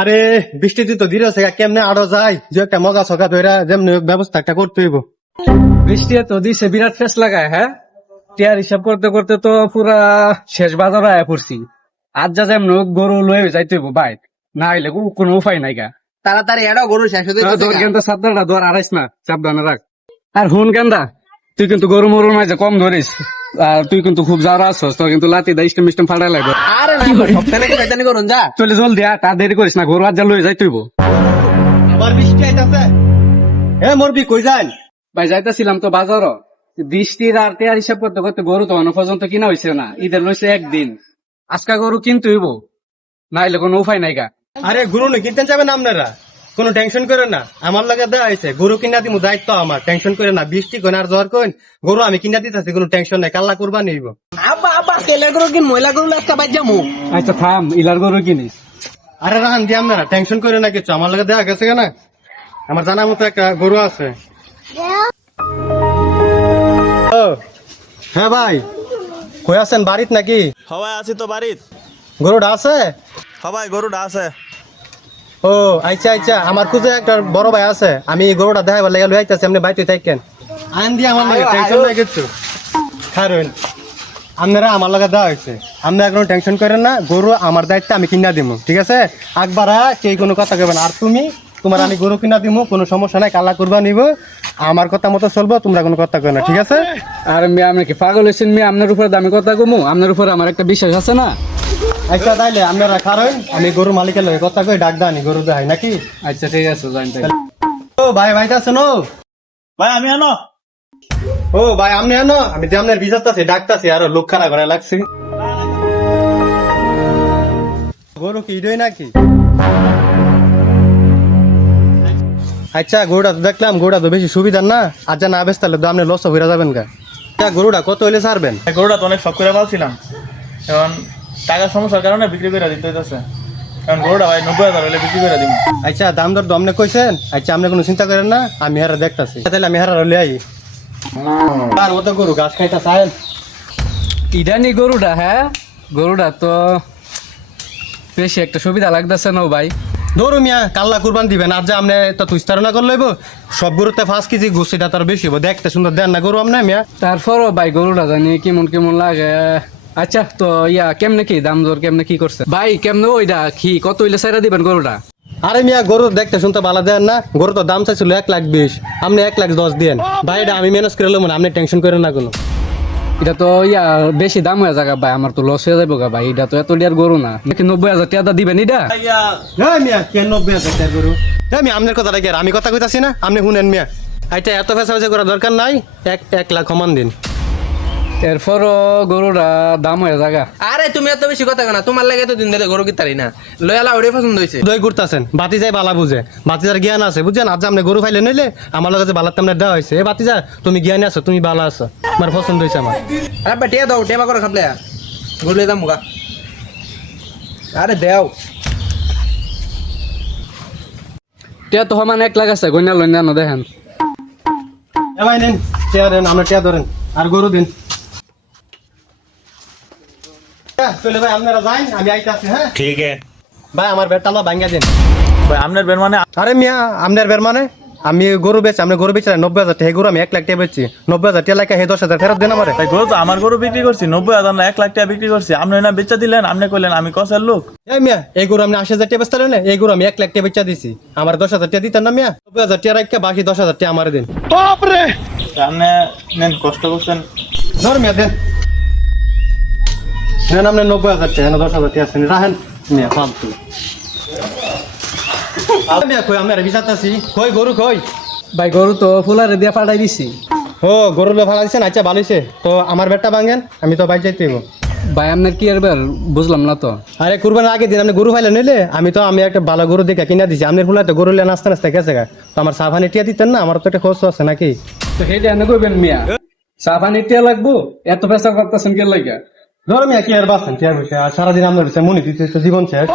আরে বৃষ্টি তো ধীরে আছে কেমনে আরো যায় যে একটা মগা সগা ধরা যেমনি হোক ব্যবস্থা একটা করতে হইব। বৃষ্টি তো দিছে বিরাট ফেস লাগায়, হ্যাঁ টিয়ার হিসাব করতে করতে তো পুরা শেষ বাজার আয়া পড়ছি। আজ যা যেমন হোক গরু লয়ে যাইতে হইব বাইক, না হইলে কোনো উপায় নাই গা। তাড়াতাড়ি এটাও গরু শেষ হতে তোর গেন্দা সাবধানটা ধর আড়াইস না, সাবধানে রাখ। আর হুন গেন্দা, তুই কিন্তু গরু মরুর মাঝে কম ধরিস, আর তুই কিন্তু খুব যারা আসছ, তোর কিন্তু লাতি দা ইস্টেম ইস্টেম ফাটাই লাগবে। আরে না সপ্তাহে শয়তানি করুন যা। চলে জলদি আ, তা দেরি করিস না, গরু আজ যা লয়ে যাইতে হইব। আবার বৃষ্টি আইতাছে। এ মরবি কই যান? ভাই যাইতেছিলাম তো বাজারও, বৃষ্টির আর টিয়ার হিসাব করতে করতে গরু তো অন্য পর্যন্ত কিনা হয়েছে না, ঈদের লইছে একদিন। আজকা গরু কিনতে হইব, না হইলে কোনো উপায় নাই গা। আরে গরু না কিনতে যাবেন আপনারা, কোনো টেনশন করেন না। আমার লাগে দেওয়া হয়েছে গরু কিনা দিব, দায়িত্ব আমার, টেনশন করে না। বৃষ্টি কোন আর জ্বর কোন গরু আমি কিনা দিতেছি, কোনো টেনশন নাই। কাল্লা করবা নিব। আব্বা আব্বা ছেলের গরু কিন মহিলা গরু একটা বাদ যাবো। আচ্ছা থাম, ইলার গরু কিনিস। আরে রান দিয়ে আপনারা টেনশন করে না কিছু, আমার লাগে দেওয়া গেছে না। আমার জানার মতো একটা গরু আছে। ও, হ্যাঁ ভাই কই আছেন, বাড়িত নাকি? সবাই আছি তো বাড়িত। গরুটা আছে? সবাই গরুটা আছে। ও আচ্ছা আচ্ছা, আমার খুঁজে একটা বড় ভাই আছে, আমি গরুটা দেখাবার লেগে লই আইতাছি, আপনি বাইতে থাকেন। আইন দিয়ে আমার লাগে টেনশন নাই কিছু। কারণ আপনারা আমার লাগে দেওয়া হয়েছে, আপনারা কোনো টেনশন করেন না। গরু আমার দায়িত্ব, আমি কিনা দিব, ঠিক আছে? আকবারা কে কোনো কথা কইবেন। আর তুমি তোমার আমি গরু কিনা দিব, কোনো সমস্যা নাই। কালা করবা নিব, আমার কথা মতো চলবো, তোমরা কোনো কথা কই না, ঠিক আছে? আর মেয়ে আপনি কি পাগল হয়েছেন? মেয়ে আপনার উপরে দামি কথা কমু, আপনার উপরে আমার একটা বিশ্বাস আছে না। আচ্ছা তাইলে আপনারা কারণ আমি গরু মালিকের লগে কথা কই ডাক দানি গরু দেখাই নাকি? আচ্ছা ঠিক আছে, জানতে। ও ভাই ভাইটা শোনো। ভাই আমি আনো। ও ভাই আপনি আনো, আমি যে আপনার ভিজাতাছি ডাকতাছি, আরো লোক খারাপ করে লাগছে। গরু কি ইডই নাকি? আচ্ছা গরুটা তো দেখলাম, গরুটা তো বেশি সুবিধার না। আচ্ছা না বেশ তাহলে তো আপনি লস হয়ে যাবেন গা। গরুটা কত হইলে ছাড়বেন? গরুটা তো অনেক শখ করে পালছিলাম, এখন টাকার সমস্যার কারণে বিক্রি করে দিতে হইতেছে। এখন গরুটা ভাই 90,000 হলে বিক্রি করে দিব। আচ্ছা দাম দর তো আপনি কইছেন। আচ্ছা আপনি কোনো চিন্তা করেন না, আমি হারা দেখতাছি। তাহলে আমি হারা লই আই। আর ও তো গরু ঘাস খাইতা চায়। ইডানি গরুটা, হ্যাঁ গরুটা তো বেশি একটা সুবিধা লাগতেছে না ভাই। ধরু মিয়া কাল্লা কুরবান দিবেন, আর যে আপনি তো তুস্তারনা করে লইব। সব গরুতে 5 কেজি গোস, এটা তার বেশি হবো। দেখতে সুন্দর দেন না গরু আপনি মিয়া। তারপরও ভাই গরুটা জানি কেমন কেমন লাগে। আচ্ছা তো ইয়া কেমনে কি দাম দর কেমনে কি করছে ভাই? কেমনে ওইটা কি কত হইলে সাইরা দিবেন গরুটা? আরে মিয়া গরু দেখতে শুনতে ভালো দেন না। গরু তো দাম চাইছিল 1,20,000, আপনি 1,10,000 দেন ভাই। এটা আমি ম্যানেজ করে লম, আপনি টেনশন করেন না কোনো। এটা তো ইয়া বেশি দাম হয়ে যাবে ভাই, আমার তো লস হয়ে যাবো গা ভাই। এটা তো এত ডিয়ার গরু না, 90,000 টাকা দিবেন এটা? হ্যাঁ মিয়া কেন 90,000 টাকা গরু? হ্যাঁ মিয়া আপনার কথা রাখি, আমি কথা কইতাছি না, আপনি শুনেন মিয়া। আচ্ছা এত ফেসা করার দরকার নাই, 1 লাখ সমান দিন। এরপরও গরুটা দাম হয়ে যাগা। আরে তুমি এত বেশি কথা কেন? তোমার লাগে তো দিন ধরে গরু কিতারি না লয়ালা ওরে পছন্দ হইছে। দই ঘুরতেছেন, বাতি যাই বালা বুঝে, বাতিজার জ্ঞান আছে বুঝছেন। আজ আপনি গরু ফাইলে নইলে আমার লগে যে বালার তেমন দেওয়া হয়েছে। এ বাতিজা তুমি জ্ঞানী আছো, তুমি বালা আছো, আমার পছন্দ হয়েছে আমার। আরে বা টিয়া দাও, টেবা করে খাপলে গরু দাম মুগা। আরে দেও টিয়া তো সমান 1 লাখ আছে, গইনা লইনা না দেখেন। এ ভাই নেন টিয়া দেন, আমরা টিয়া ধরেন আর গরু দিন। চলে ভাই আপনারা যাই, আমি আইতাছি। হ্যাঁ ঠিক আছে ভাই, আমার বেড়টালা ভাঙ্গা দিন। ভাই, আপনার বের মানে? আরে মিয়া আপনার বের মানে আমি গরু বেচি, আপনি গরু বেচি 90,000 টাকা। গরু আমি 1 লাখ টাকা বেচছি, 90,000 টাকা লাগে 10,000 ফেরত দেন আমারে। ভাই গরু তো আমার গরু বিক্রি করছি 90,000 না 1 লাখ টাকা বিক্রি করছি। আপনি না বেচা দিলেন, আপনি কইলেন আমি কসের লোক। এই মিয়া এই গরু আমি 80,000 টাকা বেচতে না, এই গরু আমি 1 লাখ টাকা বেচা দিছি। আমার 10,000 টাকা দিতেন না মিয়া? 90,000 টাকা রাখা, বাকি 10,000 টাকা আমারে দেন। আপনি নেন, কষ্ট করছেন। ধর মিয়া দেন, দেন আপনি 90,000 টাকা, 10,000 টাকা আছেন রাখেন মিয়া ফালতু। আরে মিয়া কই আপনারা বিচারতাছি, কই গরু কই? ভাই গরু তো ফুলারে দিয়ে পাঠাই দিছি। ও গরু লো ভাড়া দিছেন? আচ্ছা ভালো হইছে তো। আমার বেটটা ভাঙেন, আমি তো বাইক যাইতে হইব। ভাই আপনার কি আর বের বুঝলাম না তো। আরে কুরবানির আগে দিন আপনি গরু ফাইলে নিলে, আমি একটা ভালো গরু দেখে কিনা দিছি। আপনার ফুলা তো গরু লিয়ে নাস্তা নাস্তা গেছে গা, তো আমার সাফানি টিয়া দিতেন না? আমার তো একটা খরচ আছে নাকি? তো সেইটা এনে কইবেন মিয়া, সাবান টিয়া লাগবো? এত পয়সা করতেছেন কে লাগা? ধর মিয়া কি আর বাঁচছেন টিয়ার বিষয়ে, আর সারাদিন আপনার মনে দিতে জীবন শেষ।